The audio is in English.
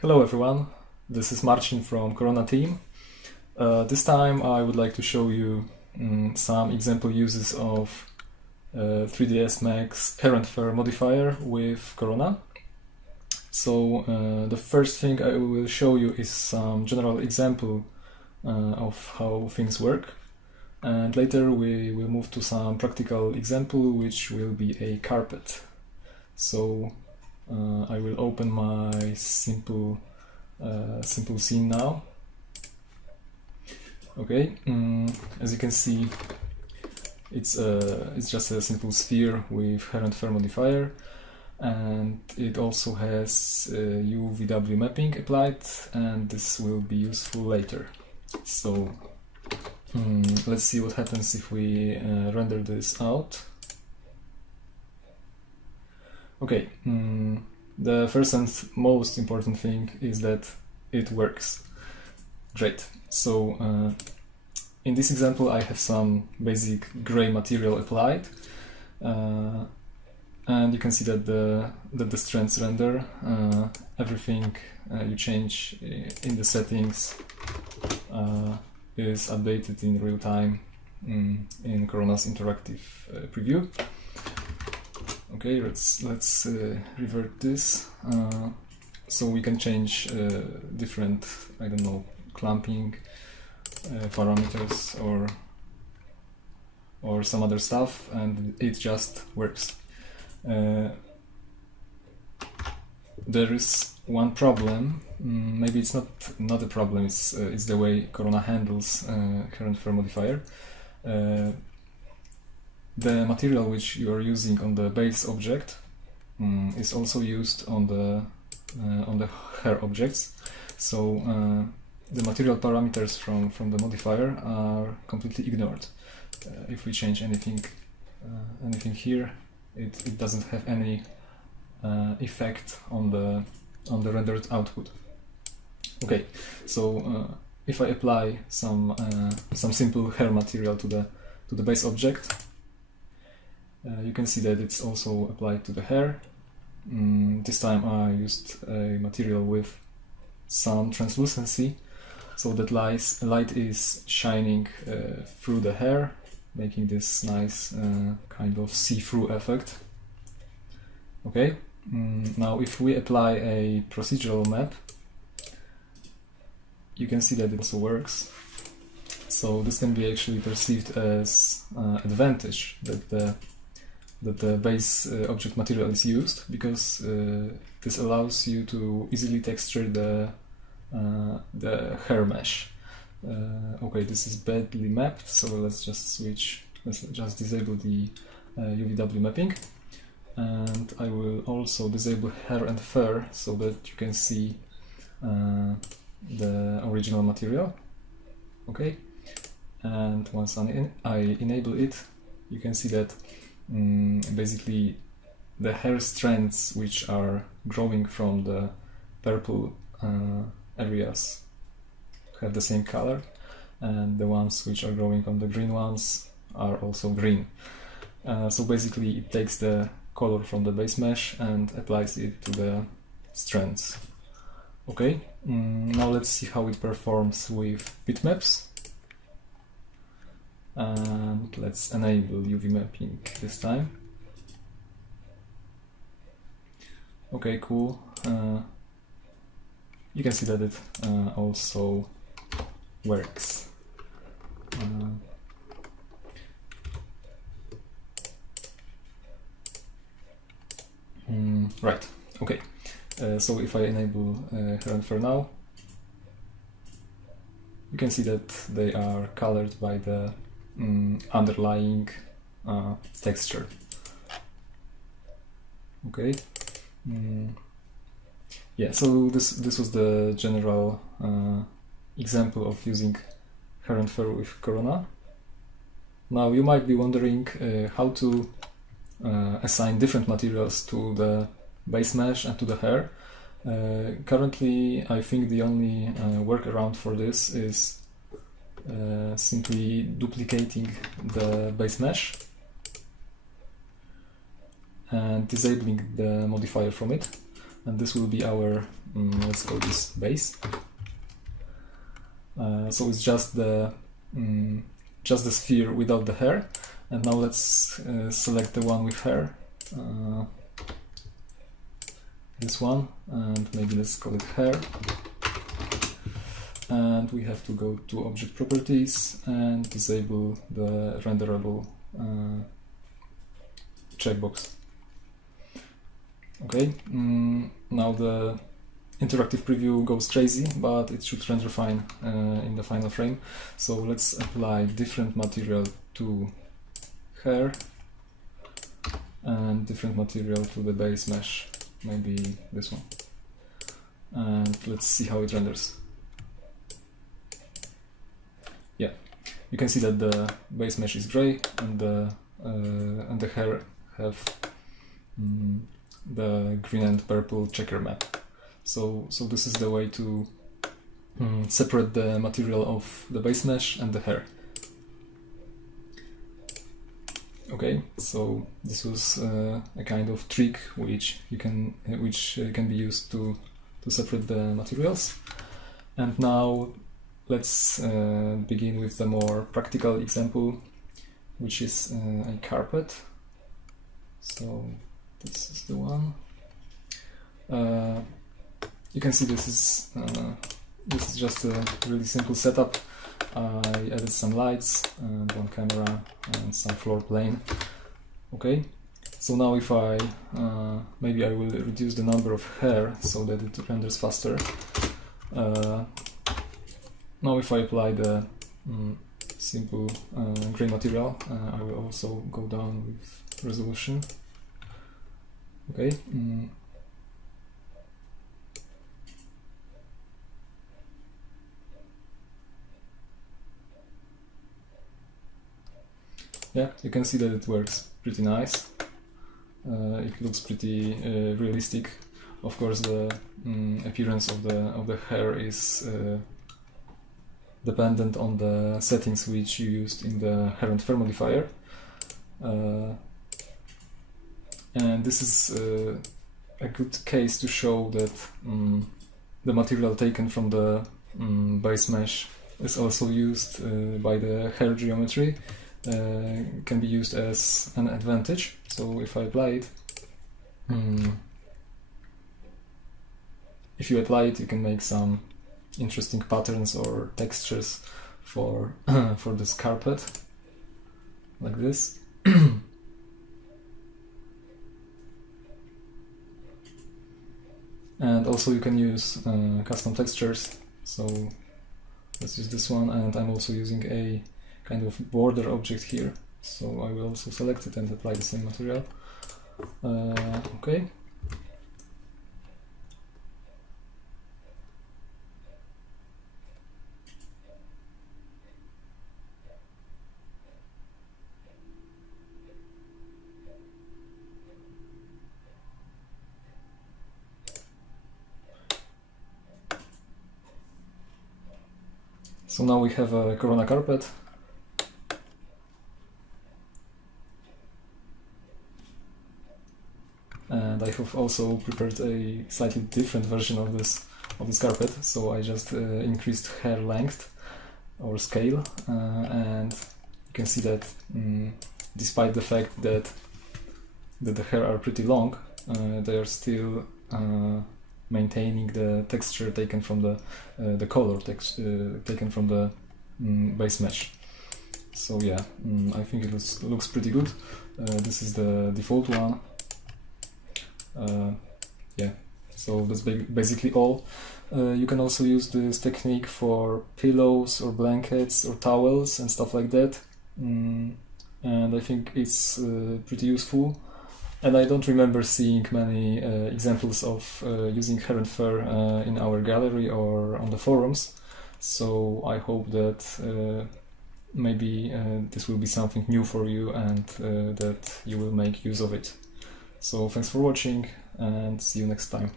Hello everyone, this is Marcin from Corona team. This time I would like to show you some example uses of 3ds Max hair and fur modifier with Corona. So the first thing I will show you is some general example of how things work, and later we will move to some practical example which will be a carpet. So I will open my simple scene now. Okay, as you can see, it's just a simple sphere with hair and fur modifier, and it also has UVW mapping applied, and this will be useful later. So let's see what happens if we render this out. Okay, the first and most important thing is that it works. Great. So in this example I have some basic gray material applied, and you can see that the strands render, everything you change in the settings is updated in real time in Corona's interactive preview. Okay, let's revert this. So we can change different, I don't know, clamping parameters or some other stuff, and it just works. There is one problem. Maybe it's not a problem. It's the way Corona handles hair and fur modifier. The material which you are using on the base object is also used on the hair objects. So the material parameters from the modifier are completely ignored. If we change anything here, it doesn't have any effect on the rendered output. Okay, so if I apply some simple hair material to the base object, you can see that it's also applied to the hair. This time I used a material with some translucency, so that light is shining through the hair, making this nice kind of see-through effect. Okay, now if we apply a procedural map, you can see that it also works. So this can be actually perceived as advantage that the base object material is used, because this allows you to easily texture the hair mesh. Okay, this is badly mapped, so let's just disable the UVW mapping, and I will also disable hair and fur so that you can see the original material. Okay, and once I enable it, you can see that basically the hair strands which are growing from the purple areas have the same color, and the ones which are growing on the green ones are also green. So basically it takes the color from the base mesh and applies it to the strands. Okay, now let's see how it performs with bitmaps. And let's enable UV mapping this time. Okay, cool. You can see that it also works. Right, okay. So if I enable hair and fur now, you can see that they are colored by the underlying texture. Okay. Yeah, so this was the general example of using hair and fur with Corona. Now you might be wondering how to assign different materials to the base mesh and to the hair. Currently, I think the only workaround for this is simply duplicating the base mesh and disabling the modifier from it. and this will be our, let's call this base. So it's just the sphere without the hair. And now let's select the one with hair, this one, and maybe let's call it hair. And we have to go to object properties and disable the renderable checkbox. Okay, now the interactive preview goes crazy, but it should render fine in the final frame. So let's apply different material to hair and different material to the base mesh, maybe this one. And let's see how it renders. Yeah, you can see that the base mesh is gray and the hair have the green and purple checker map. So this is the way to separate the material of the base mesh and the hair. Okay, so this was a kind of trick which can be used to separate the materials. And now let's begin with the more practical example, which is a carpet. So this is the one. You can see this is just a really simple setup. I added some lights and one camera and some floor plane. Okay, so now if I maybe I will reduce the number of hair so that it renders faster. Now if I apply the simple gray material, I will also go down with resolution. Okay. Yeah, you can see that it works pretty nice. It looks pretty realistic. Of course, the appearance of the hair is dependent on the settings which you used in the hair and fur modifier. And this is a good case to show that the material taken from the base mesh is also used by the hair geometry. Can be used as an advantage. So if I apply it, if you apply it, you can make some interesting patterns or textures for for this carpet, like this. And also you can use custom textures. So let's use this one, and I'm also using a kind of border object here, so I will also select it and apply the same material. Okay. So now we have a Corona carpet. And I have also prepared a slightly different version of this carpet. So I just increased hair length or scale, and you can see that despite the fact that the hair are pretty long, they are still maintaining the texture taken from the color taken from the base mesh. So yeah, I think it looks pretty good. This is the default one. Yeah, so that's basically all. You can also use this technique for pillows or blankets or towels and stuff like that, and I think it's pretty useful. And I don't remember seeing many examples of using hair and fur in our gallery or on the forums, so I hope that maybe this will be something new for you and that you will make use of it. So thanks for watching and see you next time.